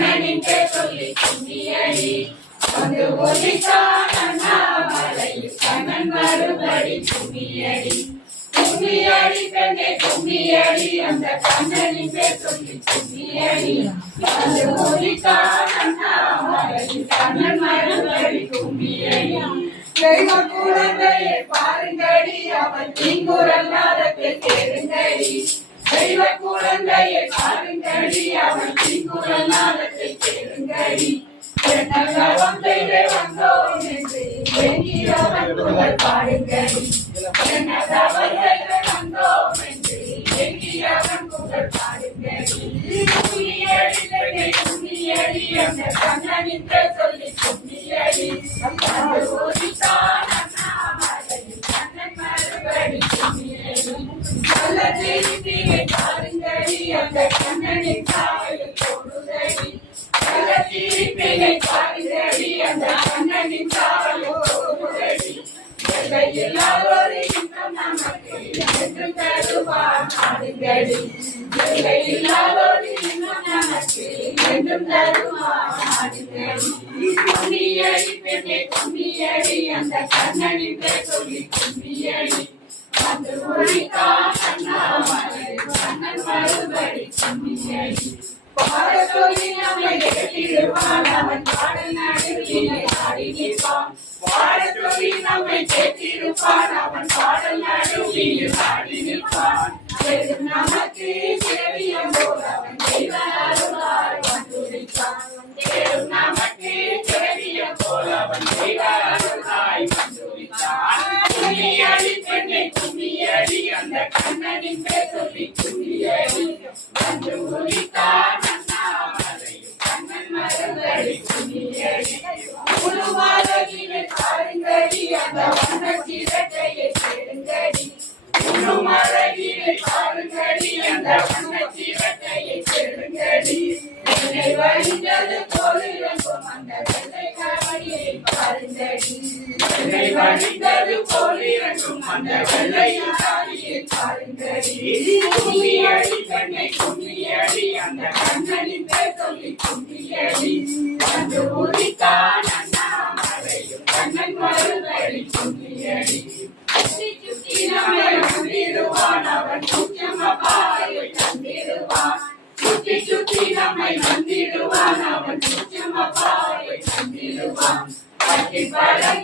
கண்ணனின் பேர் சொல்லி கும்மியடி வந்து ஒலித்தான் அண்ணாமலையில் கண்ணன் மறுபடி கும்மியடி கும்மியடி பெண்ணே கும்மியடி அந்த கண்ணனின் பேர் சொல்லி கும்மியடி வந்து ஒலித்தான் அண்ணாமலையில் கண்ணன் மறுபடி கும்மியடி தெய்வ குழந்தையை பாருங்கடி அவன் தீங்குறல்லாததை கேளுங்கடி தெய்வ குழந்தையை பாருங்கடி அவன் தீங்குறல்லாததை கேளுங்கடி என்னவம் செய்தே வந்தோம் என்று எங்கியவன் புகழ் பாடுங்கடி என்னவம் செய்தே வந்தோம் என்று எங்கியவன் புகழ் பாடுங்கடி கும்மியடி பெண்ணே கும்மியடி அந்த கண்ணனின் பேர் சொல்லி கும்மியடி பாருங்கடி அந்த கண்ணனின் காவலில் போடுதடி தீர்ப்பினை பாருங்கடி அந்த கண்ணனின் காவலில் போடுதடி எல்லையில்லாதொரு இன்பம் நமக்கு என்று தருவார் பாடுங்கடி எல்லையில்லாதொரு இன்பம் நமக்கு என்றும் தருவார் பாடுங்கடி கும்மியடி பெண்ணே கும்மியடி அந்த கண்ணனின் பேர் சொல்லி கும்மியடி வந்து ஒழித்தான் அண்ணாமலை கண்ணன் மறுபடி கும்மியடி பாட சொல்லி நம்மை கேட்டிருப்பான் அவன் பாடல் நடுவிலே ஆடி நிற்பான் பாட சொல்லி நம்மை கேட்டிருப்பான் அவன் பாடல் நடுவிலே ஆடி நிற்பான் நமக்கு செவியம் போல் அவன் தெய்வ அருளால் வந்துரைத்தான் நமக்கு செவியம் போல் அவன் தெய்வ அருளாய் வந்துரைத்தான் கும்மியடி பெண்ணே கும்மியடி அந்த கண்ணனின் பேர் சொல்லி கும்மியடி வந்து ஒலித்தான் அண்ணாமலையில் கண்ணன் மறுபடி கும்மியடி உருவாதகினை பாருங்கடி அந்த வண்ண சிரட்டையை கேளுங்கடி உருமழகினை பாருங்கடி அந்த வண்ண சிரட்டையை கேளுங்கடி என்னை வழிந்தது போலிருக்கும் அந்த வெள்ளை காவடியை பாருங்கடி என்னை வழிந்தது போலிருக்கும் அந்த வெள்ளை காவடியை பாருங்கடி கும்மியடி பெண்ணை கும்மியடி அந்த கண்ணனின் பேர் சொல்லி கும்மியடி வந்து ஒலித்தான் அண்ணாமலையில் கண்ணன் மறுபடி கும்மியடி சுற்றி நம்மை வந்திடுவான் அவன் சுற்றமபாயை தந்திடுவான் சுற்றி சுற்றி நம்மை வந்திடுவான் அவன் சுற்றமபாயை தந்திடுவான் பட்டி பழம்